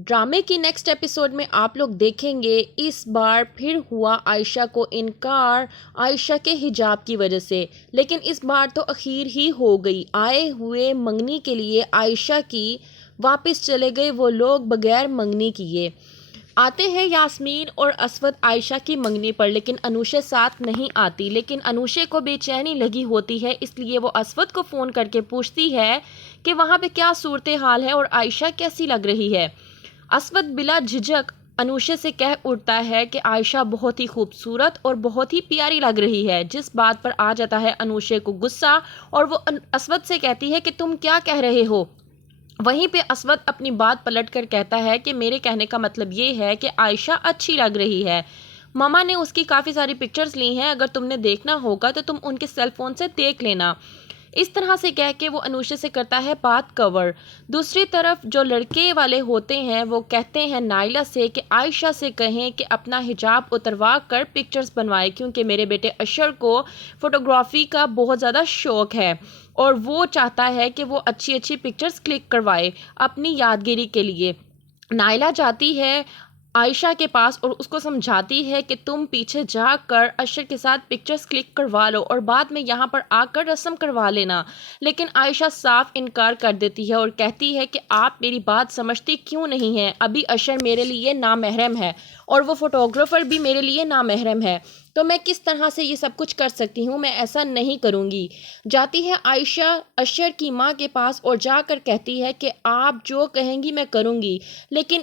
ڈرامے کی next episode میں آپ لوگ دیکھیں گے اس بار پھر ہوا عائشہ کو انکار عائشہ کے حجاب کی وجہ سے، لیکن اس بار تو اخیر ہی ہو گئی۔ آئے ہوئے منگنی کے لیے عائشہ کی واپس چلے گئے وہ لوگ بغیر منگنی کیے۔ آتے ہیں یاسمین اور اسود عائشہ کی منگنی پر، لیکن انوشے ساتھ نہیں آتی، لیکن انوشے کو بے چینی لگی ہوتی ہے، اس لیے وہ اسود کو فون کر کے پوچھتی ہے کہ وہاں پہ کیا صورتحال ہے اور عائشہ کیسی لگ رہی ہے۔ اسود بلا جھجک انوشے سے کہہ اٹھتا ہے کہ عائشہ بہت ہی خوبصورت اور بہت ہی پیاری لگ رہی ہے، جس بات پر آ جاتا ہے انوشے کو غصہ اور وہ اسود سے کہتی ہے کہ تم کیا کہہ رہے ہو۔ وہیں پہ اسود اپنی بات پلٹ کر کہتا ہے کہ میرے کہنے کا مطلب یہ ہے کہ عائشہ اچھی لگ رہی ہے۔ ماما نے اس کی کافی ساری پکچرز لی ہیں، اگر تم نے دیکھنا ہوگا تو تم ان کے سیل فون سے دیکھ لینا۔ اس طرح سے کہہ کے وہ انوشے سے کرتا ہے بات کور۔ دوسری طرف جو لڑکے والے ہوتے ہیں وہ کہتے ہیں نائلہ سے کہ عائشہ سے کہیں کہ اپنا حجاب اتروا کر پکچرز بنوائے، کیونکہ میرے بیٹے اشر کو فوٹوگرافی کا بہت زیادہ شوق ہے اور وہ چاہتا ہے کہ وہ اچھی اچھی پکچرز کلک کروائے اپنی یادگیری کے لیے۔ نائلہ جاتی ہے عائشہ کے پاس اور اس کو سمجھاتی ہے کہ تم پیچھے جا کر اشر کے ساتھ پکچرز کلک کروا لو اور بعد میں یہاں پر آ کر رسم کروا لینا، لیکن عائشہ صاف انکار کر دیتی ہے اور کہتی ہے کہ آپ میری بات سمجھتی کیوں نہیں ہیں، ابھی اشر میرے لیے نامحرم ہے اور وہ فوٹوگرافر بھی میرے لیے نامحرم ہے، تو میں کس طرح سے یہ سب کچھ کر سکتی ہوں، میں ایسا نہیں کروں گی۔ جاتی ہے عائشہ اشر کی ماں کے پاس اور جا کر کہتی ہے کہ آپ جو کہیں گی میں کروں گی، لیکن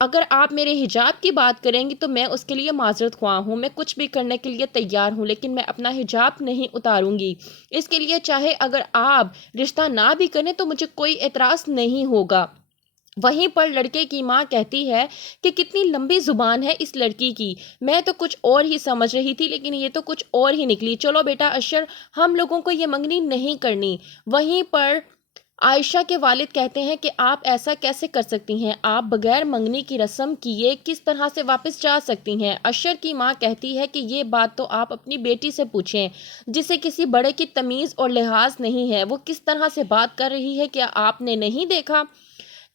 اگر آپ میرے حجاب کی بات کریں گی تو میں اس کے لیے معذرت خواہ ہوں، میں کچھ بھی کرنے کے لیے تیار ہوں، لیکن میں اپنا حجاب نہیں اتاروں گی۔ اس کے لیے چاہے اگر آپ رشتہ نہ بھی کریں تو مجھے کوئی اعتراض نہیں ہوگا۔ وہیں پر لڑکے کی ماں کہتی ہے کہ کتنی لمبی زبان ہے اس لڑکی کی، میں تو کچھ اور ہی سمجھ رہی تھی لیکن یہ تو کچھ اور ہی نکلی، چلو بیٹا اشر ہم لوگوں کو یہ منگنی نہیں کرنی۔ وہیں پر عائشہ کے والد کہتے ہیں کہ آپ ایسا کیسے کر سکتی ہیں، آپ بغیر منگنی کی رسم کیے کس طرح سے واپس جا سکتی ہیں۔ اشر کی ماں کہتی ہے کہ یہ بات تو آپ اپنی بیٹی سے پوچھیں جسے کسی بڑے کی تمیز اور لحاظ نہیں ہے، وہ کس طرح سے بات کر رہی ہے، کیا آپ نے نہیں دیکھا،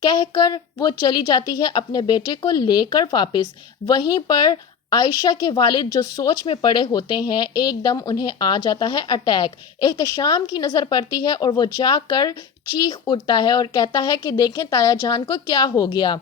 کہہ کر وہ چلی جاتی ہے اپنے بیٹے کو لے کر واپس۔ وہیں پر عائشہ کے والد جو سوچ میں پڑے ہوتے ہیں، ایک دم انہیں آ جاتا ہے اٹیک۔ احتشام کی نظر پڑتی ہے اور وہ جا کر چیخ اٹھتا ہے اور کہتا ہے کہ دیکھیں تایا جان کو کیا ہو گیا۔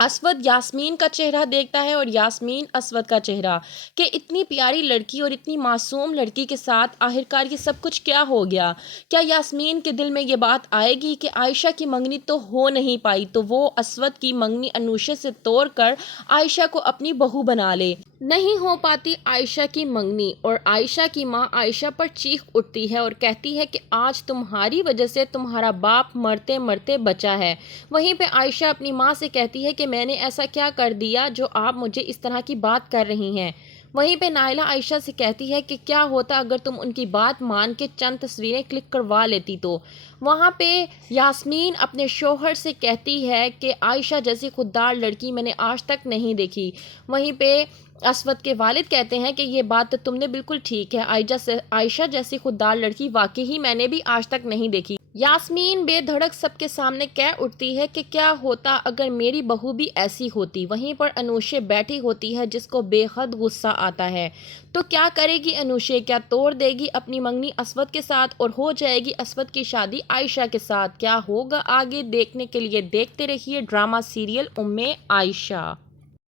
اسود یاسمین کا چہرہ دیکھتا ہے اور یاسمین اسود کا چہرہ کہ اتنی پیاری لڑکی اور اتنی معصوم لڑکی کے ساتھ آخرکار یہ سب کچھ کیا ہو گیا۔ کیا یاسمین کے دل میں یہ بات آئے گی کہ عائشہ کی منگنی تو ہو نہیں پائی تو وہ اسود کی منگنی انوشے سے توڑ کر عائشہ کو اپنی بہو بنا لے۔ نہیں ہو پاتی عائشہ کی منگنی اور عائشہ کی ماں عائشہ پر چیخ اٹھتی ہے اور کہتی ہے کہ آج تمہاری وجہ سے تمہارا باپ مرتے مرتے بچا ہے۔ وہیں پہ عائشہ اپنی ماں سے کہتی ہے کہ میں نے ایسا کیا کر دیا جو آپ مجھے اس طرح کی بات کر رہی ہیں۔ وہیں پہ نائلہ عائشہ سے کہتی ہے کہ کیا ہوتا اگر تم ان کی بات مان کے چند تصویریں کلک کروا لیتی تو۔ وہاں پہ یاسمین اپنے شوہر سے کہتی ہے کہ عائشہ جیسی خوددار لڑکی میں نے آج تک نہیں دیکھی۔ وہیں پہ اسود کے والد کہتے ہیں کہ یہ بات تو تم نے بالکل ٹھیک ہے، عائشہ جیسی خوددار لڑکی واقعی میں نے بھی آج تک نہیں دیکھی۔ یاسمین بے دھڑک سب کے سامنے کہہ اٹھتی ہے کہ کیا ہوتا اگر میری بہو بھی ایسی ہوتی۔ وہیں پر انوشے بیٹھی ہوتی ہے جس کو بے حد غصہ آتا ہے، تو کیا کرے گی انوشے، کیا توڑ دے گی اپنی منگنی اسود کے ساتھ اور ہو جائے گی اسود کی شادی عائشہ کے ساتھ؟ کیا ہوگا آگے دیکھنے کے لیے دیکھتے رہیے ڈرامہ سیریل عائشہ۔